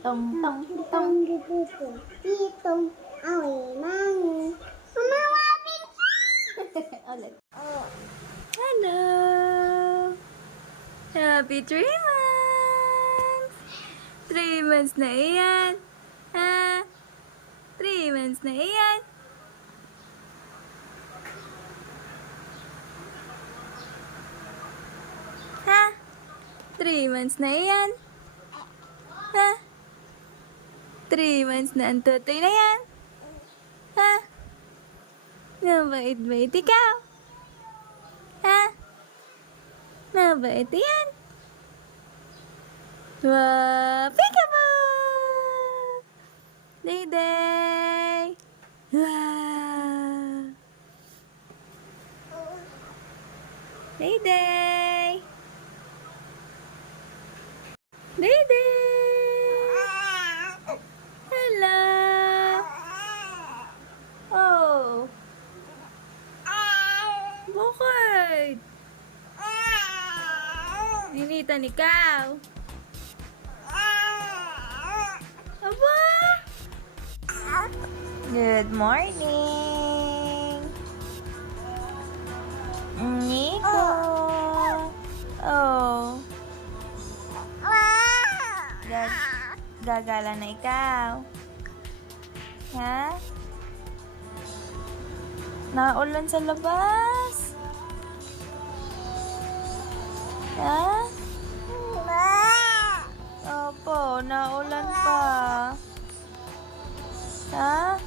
Tong, tong, tong. Ditong alimango. Umawapin siya! Ulit. Hello! Happy 3 months! 3 months na iyan. Ha? 3 months na iyan. Ha? 3 months na iyan. Ha? 3 months na ang tutoy na yan. Ha? Mabait-bait ikaw. Ha? Mabait yan. Wow! Peekaboo! Day-day! Wow! Day-day! Day-day! Hello! Oh! Bakit? Ninitan ikaw. Aba! Good morning! Nico! Oh! Gagala na ikaw. Ha? Naulan sa labas. Ha? Opo, naulan pa. Ha?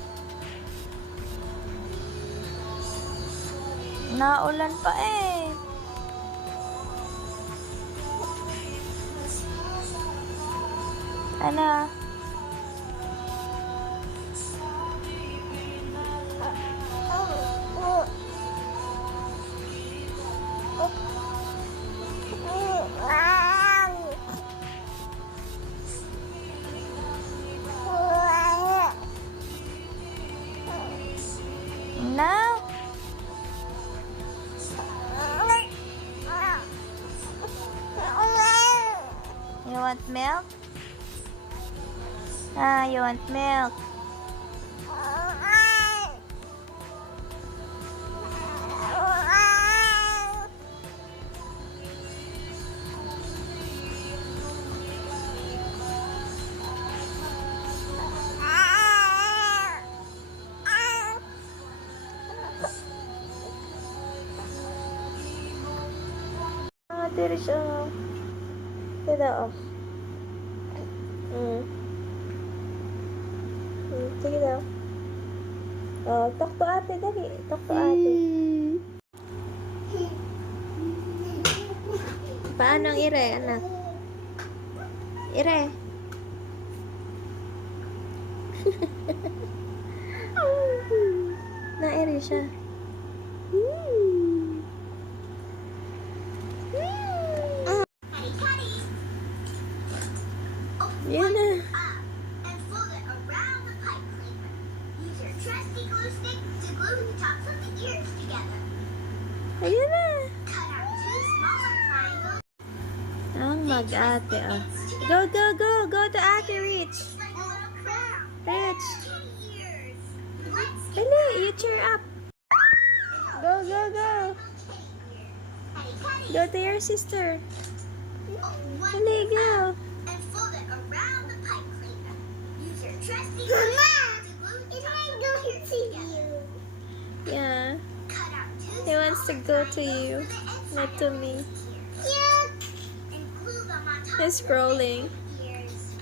Naulan pa eh. Ano? No? You want milk? Ah, you want milk? Ah, there siya. Ito, oh. Sige daw. Oh, talk to ate, dali. Talk to ate. Paano ang ire, anak? Ire. Na-ire siya. Yan na. And fold it around the pipe cleaner. Use your trusty glue stick to glue the tops of the ears together. Ayan na. Cut out 2 smaller triangles. Ang mag-ate, ah. Go, go, go. Go to ate, Rich. Like a little crown. Rich. Kitty ears. Let's Dali, you cheer up. Go, go, go. Go to your sister. Dali, go. And fold it around the pipe cleaner. Use your trusty glue stick to glue the tops of the ears together. Yeah. Cut out 2 He wants to go to you, not to me. And glue them on top He's scrolling. ears.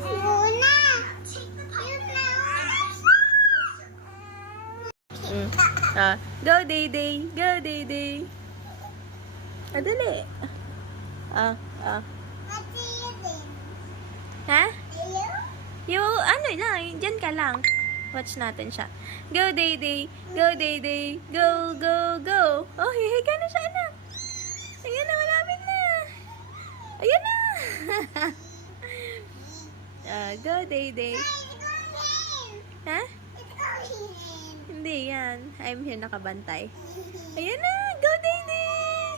Muna! Take the pipe Go, Day-Day. Go, Day-Day. Ah, dali. Ha? Ano lang, dyan ka lang. Watch natin siya. Go, Day-Day. Go, Day-Day. Go, go, go. Oh, hihiga na siya, anak. Ayan na, malapit na. Ayan na. Go, Day-Day. Ha? Hindi yan. I'm here nakabantay. Ayan na. Go, Day-Day.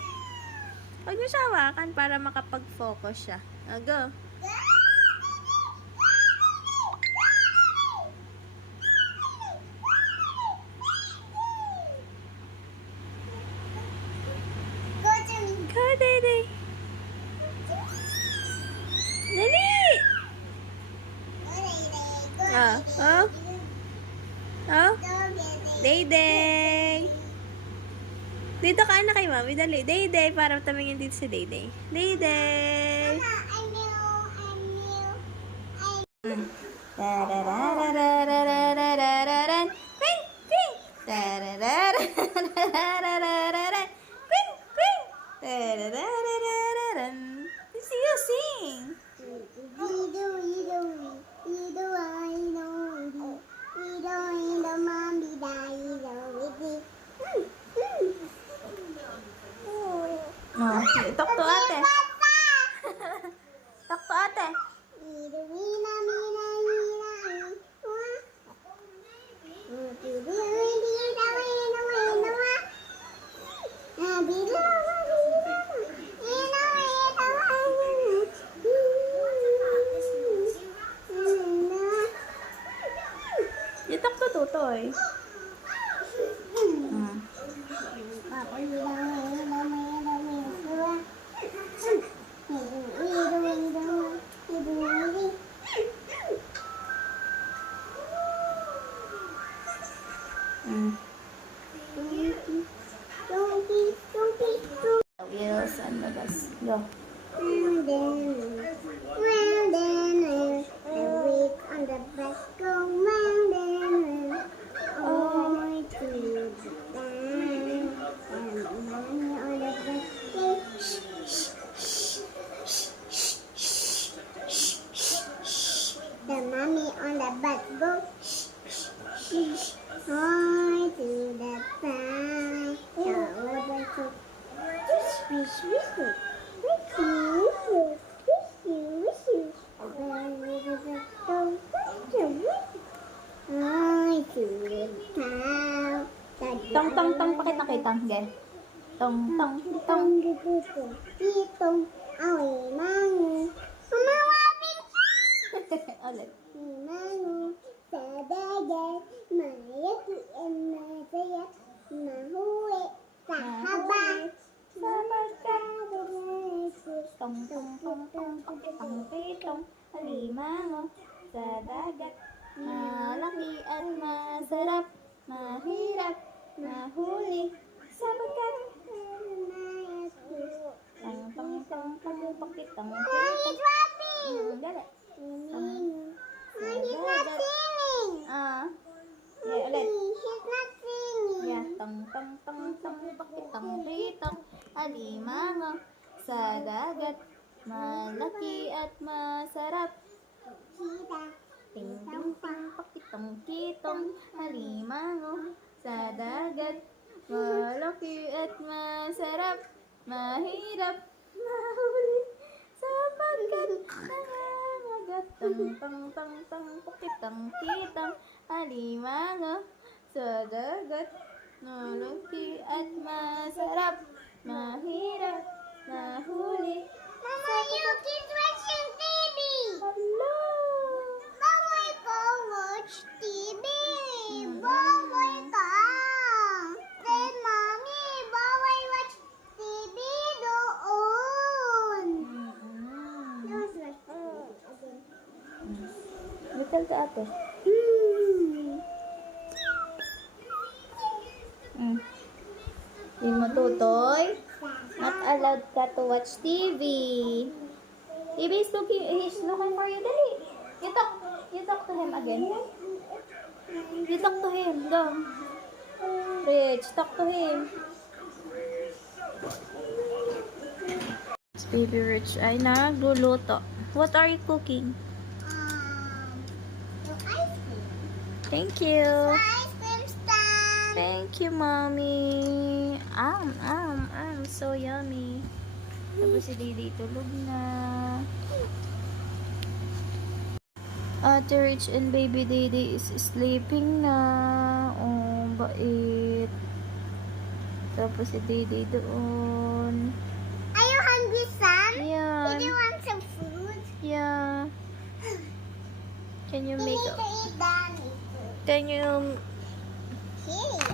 Huwag mo siya hawakan para makapag-focus siya. O, go. Go to me. Go, Day. Dali! Go, Ah, oh. Oh, Go, Day. Dito ka na kay Mami, dali. Day, para tumingin dito si Day. Day. Tararararararararan. Ping, ping. Tararararararararan. Ping, ping. Tararararararan. See you sing. Oh, talk to ate. Talk to ate. You talk to Tutoy. Hmm. Hmm. Wheels and the bus. Go. The mommy on the bus go on to the side. The other to Tong, pakita. Ge. Tong. Itong awi mangu. Umawapin siya. Ulit. Mangu sa dagat. Mayaki ang masaya. Mahuwi sa haba. Sa pagkakas. Tong, pakitang pitong. Halimango sa dagat. Malaki at masarap. Mahirap. Mahuli. Sa pagkakas. Tong, pakitang Oh, pitong. he's rapping! Galit. Oh, he's not singing! Ah. Yeah, ulit. He's not singing! Yeah, tong, pakitang pitong. Alimango sa dagat. Malaki at masarap. Kita. Ting, pakitang kitong. Alimango sa dagat. Malaki at masarap. Mahirap. Mahuli. Sapagkat nangangagat. Tang, pakitang kitong. Alimango sa dagat. Malaki at masarap. Mahirap. Mahuli. Mama, you keep watching TV! Hello! Bawal ka watch TV! Bawal ka! Say, Mommy, bawal watch TV doon! Let's watch TV again. Betul ka ate? Di mo tutoy? Not allowed ka to watch TV. Baby is he's looking for you. Dali. You talk to him again. You talk to him. Go. Rich, talk to him. Baby Rich ay nagluluto. What are you cooking? Yung ice cream. Thank you. Ice cream stand! Thank you, Mommy. So yummy. Tapos si Didi tulog na. Ate Rich and Baby Didi is sleeping na. Oh, bait. Tapos si Didi doon. Are you Can you We make need to eat Daddy's food. Can you Kitty.